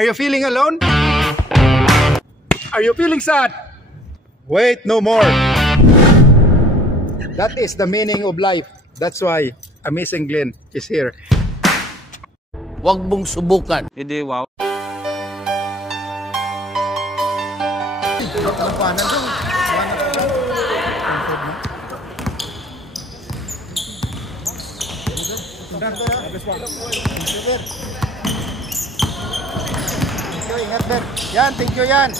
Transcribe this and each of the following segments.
Are you feeling alone? Are you feeling sad? Wait, no more. That is the meaning of life. That's why Amazing Glenn is here. Huwag mong subukan. Hindi, wow. Thank you, ingat Ben. Yan, thank you yan.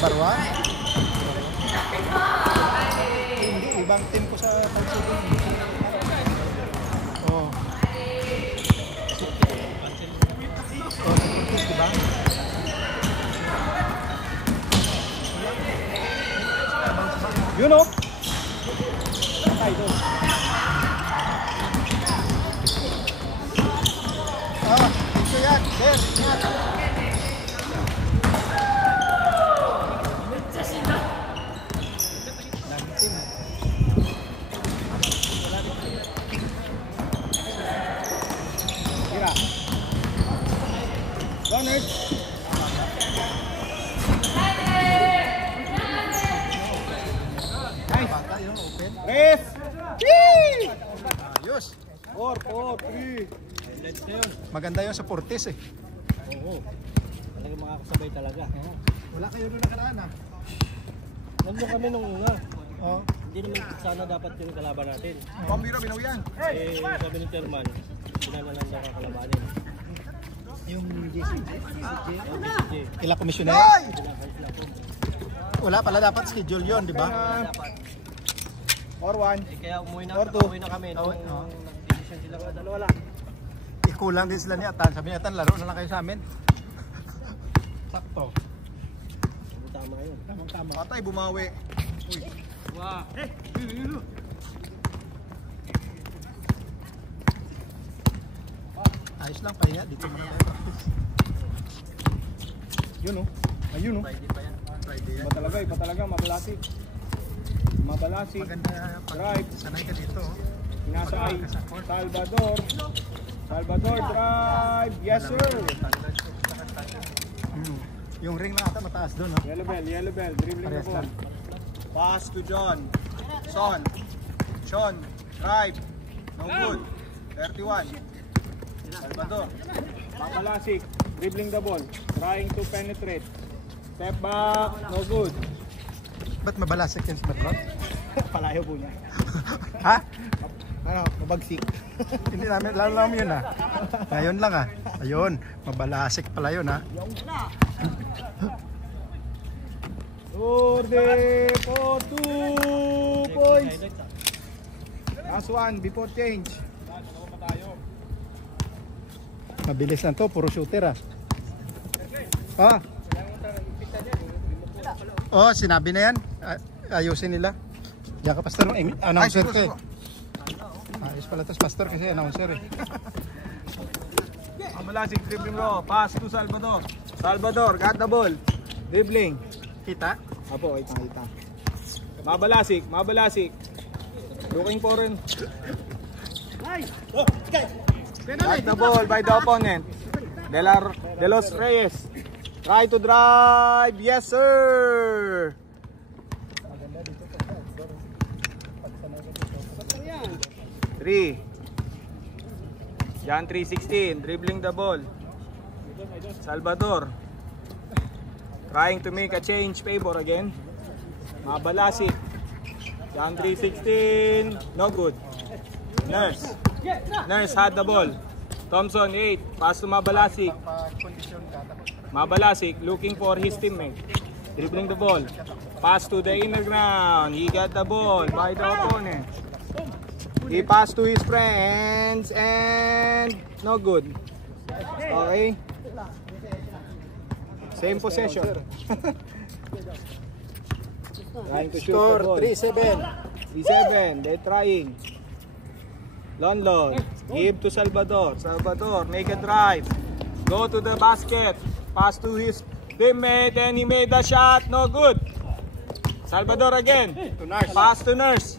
Barwa? Hindi, ibang team ko sa Tagsubong. Oh. Oh, diba? You know? Patay doon. Ah, ito yan. There, yan. Runners. Nice. Rest. Ayos. 4, 3. Maganda yun sa Portis eh. Oo. Talagang makakasabay talaga. Wala kayo nung nakaraan ha? Nandun kami nung una. Oo. Hindi naman sana dapat yung kalaban natin. Pambiro, binawian. Eh, sabi ni Chairman, sinanalan daw kakalabanin. Yung JCJ. JCJ. Ilang komisyoner? Wala pala dapat schedule yon, di ba? Or 1. Eh, kaya umuwi na kami. Oh, Nag-decision sila ka dalawa lang. Ikulang din sila ni Atan. Sabi ni Atan, laro na lang kayo sa amin. Sakto. Tama yun. Tamang-tama. Patay, bumawi. Uy. Wow. Ayos lang, pahinga. Dito mo na practice. Yun o. Ayun o. Iba talaga, mabalasik. Mabalasik. Maganda pag sanay ka dito. Pinasay. Salvador drive. Yes sir. Yung ring na ata mataas doon. Yellow bell. Dribbling the ball. Pass to John. Sean. Drive. No good. 31. Salvador. Mabalasik. Dribbling the ball. Trying to penetrate. Step back. No good. Ba't mabalasik yan si Batlot? Palayo po niya. Ha? Ano? Mabagsik. Hindi namin, lalo namin yun ha. Ngayon lang ha. Ayun, mabalasik pala yun ha. Orde for 2 points. Last one before change. Mabilis lang to, puro shooter ha. Ah. Oh, sinabi na yan. Ayusin nila. Diyan ka pastor, announcer ka eh. Ayos pala ito pastor kasi announcer eh. Mabalasik dribbling bro. Pass to Salvador. Salvador got the ball. Dribbling. Kita? Apo, kita. Mabalasik. Looking for him. Got the ball by the opponent. De Los Reyes. Try to drive. Yes sir. Three. Jan 316 dribbling the ball. Salvador trying to make a change favor again. Mabalasik. Jan 316 no good. Nurse had the ball. Thompson 8 pass to Mabalasik. Mabalasik looking for his teammate. Dribbling the ball. Pass to the inner ground. He got the ball by the opponent. He passed to his friends and no good. Okay. Same possession. Trying to shoot Score the ball. 3-7. 3-7. They're trying. Lonlon. Give to Salvador. Salvador, make a drive. Go to the basket. Pass to his teammate and he made the shot. No good. Salvador again. To Nurse. Pass to Nurse.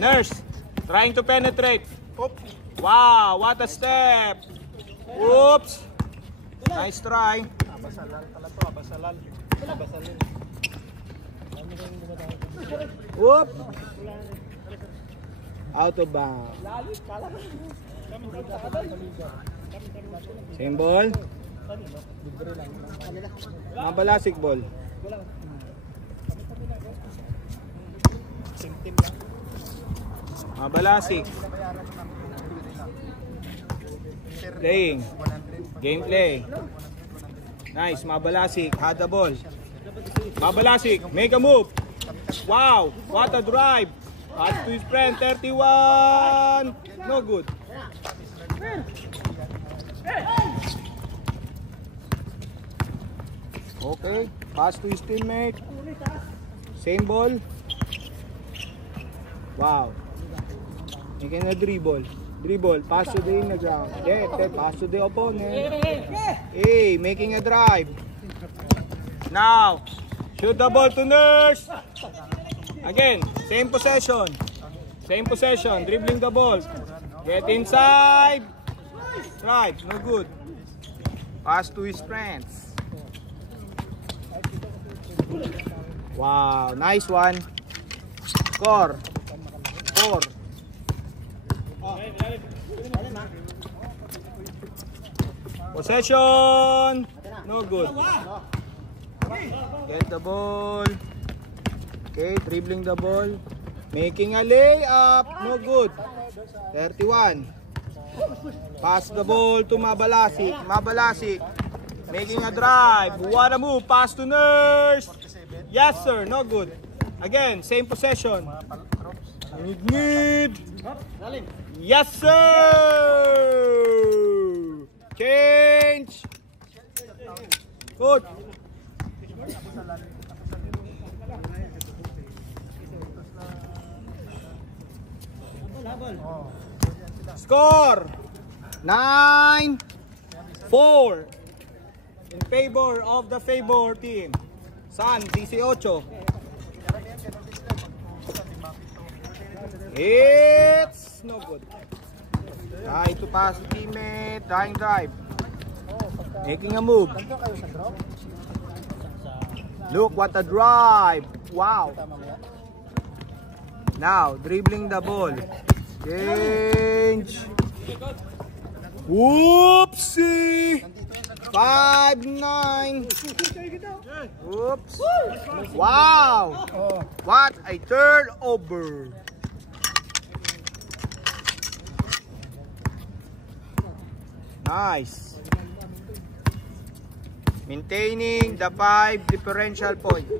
Nurse. Trying to penetrate. Wow, what a step. Oops. Nice try. Whoop. Out of bounds. Same ball. Mabalasik ball. Mabalasik. Playing. Gameplay. Nice. Mabalasik. Had the ball. Mabalasik. Make a move. Wow. What a drive. Pass to his friend. 31. No good. Okay. Pass to his teammate. Same ball. Wow. Making a dribble. Dribble. Pass to the inner ground. Pass to the opponent. Hey, making a drive. Now, shoot the ball to Nurse. Again, same possession. Same possession. Dribbling the ball. Get inside. Drive. No good. Pass to his friends. Wow. Nice one. Score. 4. Possession. No good. Get the ball. Okay, dribbling the ball. Making a layup. No good. 31. Pass the ball to Mabalasik. Mabalasik. Making a drive. What a move. Pass to Nurse. Yes, sir. No good. Again, same possession. Need. Yes, sir. Change. Good. Score 9-4 in favor of the favor team. San, 18. It's no good. Try to pass the teammate. Trying drive. Making a move. Look what a drive. Wow. Now, dribbling the ball. Change. Whoopsie. 5-9. Oops. Wow. What a turnover. Nice. Maintaining the 5 differential point.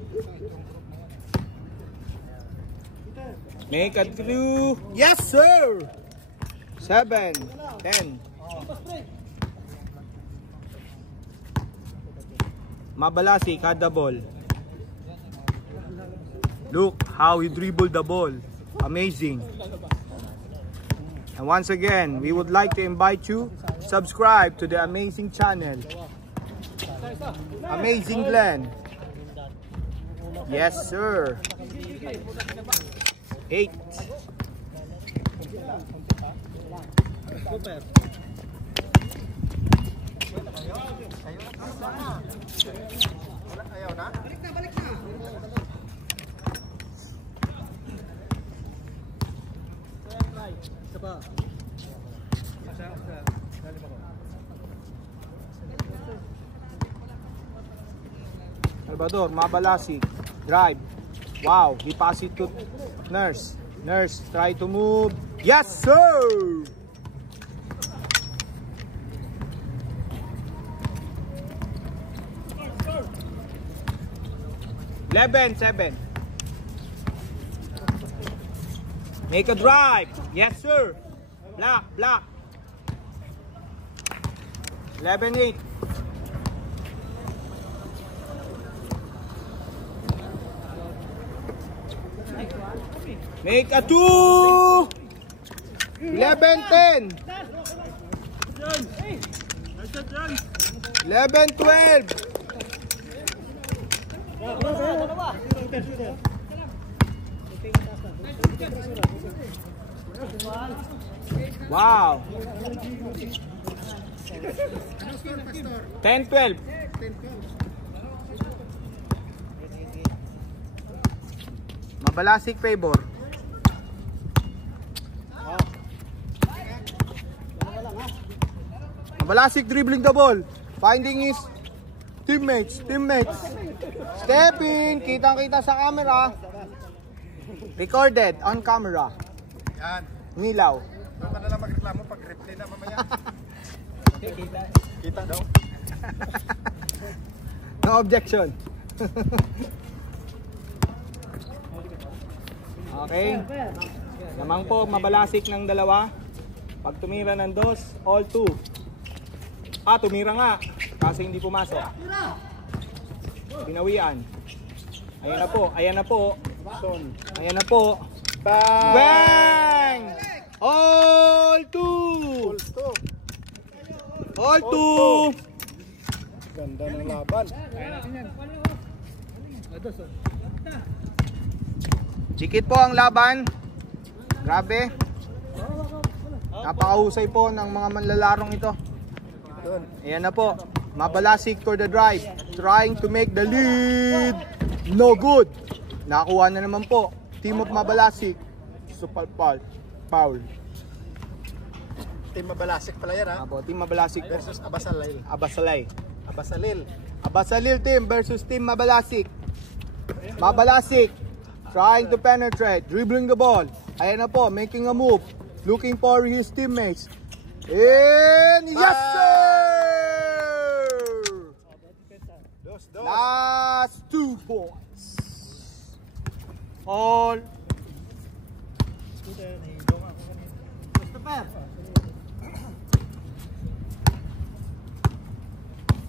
Make a through. Yes, sir. 7-10. Mabalasik had the ball. Look how he dribbled the ball. Amazing. And once again, we would like to invite you subscribe to the amazing channel. Amazing Glenn. Yes, sir. 8. Ayaw na? Balik na. Isa pa. Salvador, Mabalasik. Drive. Wow, he passed it to Nurse. Nurse, try to move. Yes, sir! Seven. Make a drive. Yes, sir. Block, block. 11-8. Make a 2. 11-10. 11-12. Wow. 10-12. Mabalasik favor. Mabalasik dribbling the ball. Finding his teammates. Stepping. Kitang-kita sa camera. Recorded on camera. Yan. Nilaw. Doon ka na lang magreklamo pag replay na mamaya. Kita daw. No objection. Okay. Namang po, mabalasik ng dalawa. Pag tumira ng 2, all 2. Tumira nga. Kasi hindi pumasok. Pinawian. Ayan na po, ayan na po. Ayan na po. Bang! Bang! All 2! All 2! Ganda ng laban. Dikit po ang laban. Grabe. Napakahusay po ng mga manlalarong ito. Ayan na po. Mabalasik for the drive. Trying to make the lead. No good. Nakuha na naman po. Team of Mabalasik. Supal-pal. Foul. Team Mabalasik pala yan, ha? Apo, Team Mabalasik Versus Abasalil. Abasalay. Abasalil. Abasalil team versus Team Mabalasik. Mabalasik trying to penetrate, dribbling the ball. Ayan na po, making a move, looking for his teammates. And yes sir! Last 2 points. All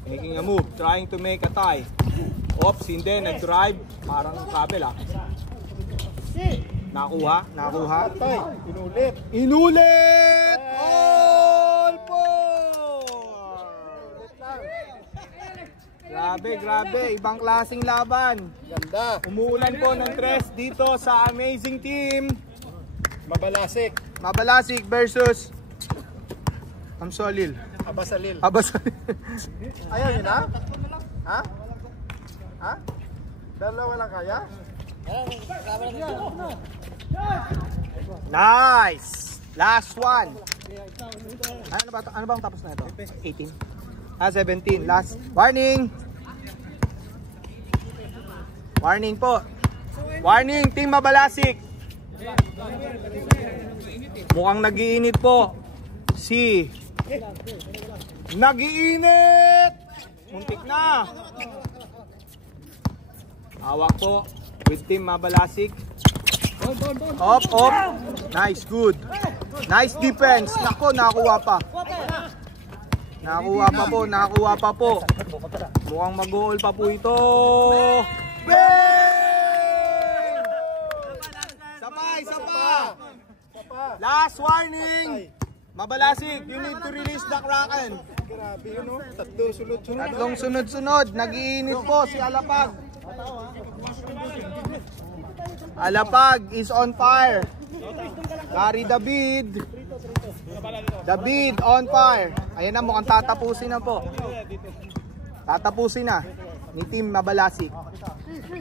making a move, trying to make a tie. Oops, hindi, nag-drive. Parang kabel Nakuha. Tay, inulit. Inulit! All 4! Grabe. Ibang klaseng laban. Ganda. Umuulan po ng 3 dito sa amazing team. Mabalasik. Mabalasik versus Amsolil. Abasalil. Abasalil. Ayaw yun, ha? Ha? Ha? Dalawa lang kaya? Nice! Last one. Ano ba ang tapos na ito? 18. 17. Last. Warning! Warning po. Warning, Team Mabalasik. Mukhang nag-iinit po. Nag-iinit! Muntik na. Hawak po with Team Mabalasik. Up. Nice, good. Nice defense. Nako, nakuha pa. Nakuha pa po. Mukhang mag-goal pa po ito. Bang! Sapa. Last warning. Mabalasik, you need to release the Kraken. Grabe yun, no? Tatlong sunod-sunod. Nag-iinit po si Alapag. Alapag is on fire. Gary David on fire. Ayan na, mukhang tatapusin na po. Tatapusin na ni Team Mabalasik.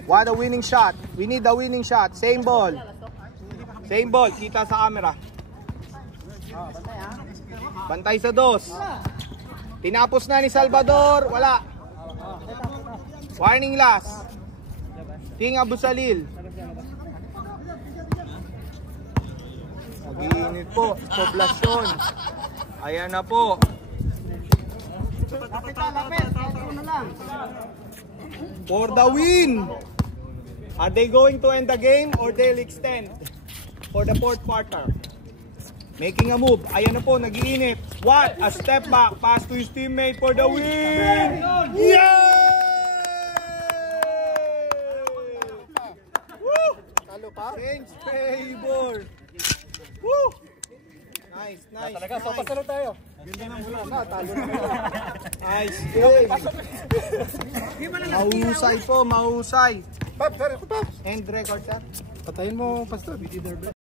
What a winning shot. We need a winning shot. Same ball. Kita sa camera. Bantay sa 2. Tinapos na ni Salvador. Wala. Warning last. King Abusalil. Mag-iinit po. Poblasyon. Ayan na po. For the win. Are they going to end the game or they'll extend? for the fourth quarter. Making a move. Ayan na po, nag-iinit. What? A step back. Pass to his teammate for the win! Yeah! Woo! Talo pa? Change favor. Woo! Nice, nice, Talaga, nice. so pasalo tayo. Ganda ng mula. Talo na tayo. Nice game. Mahusay po, mahusay. Pap, sorry ako, Pap. End record, sir. Patayin mo, Pastor.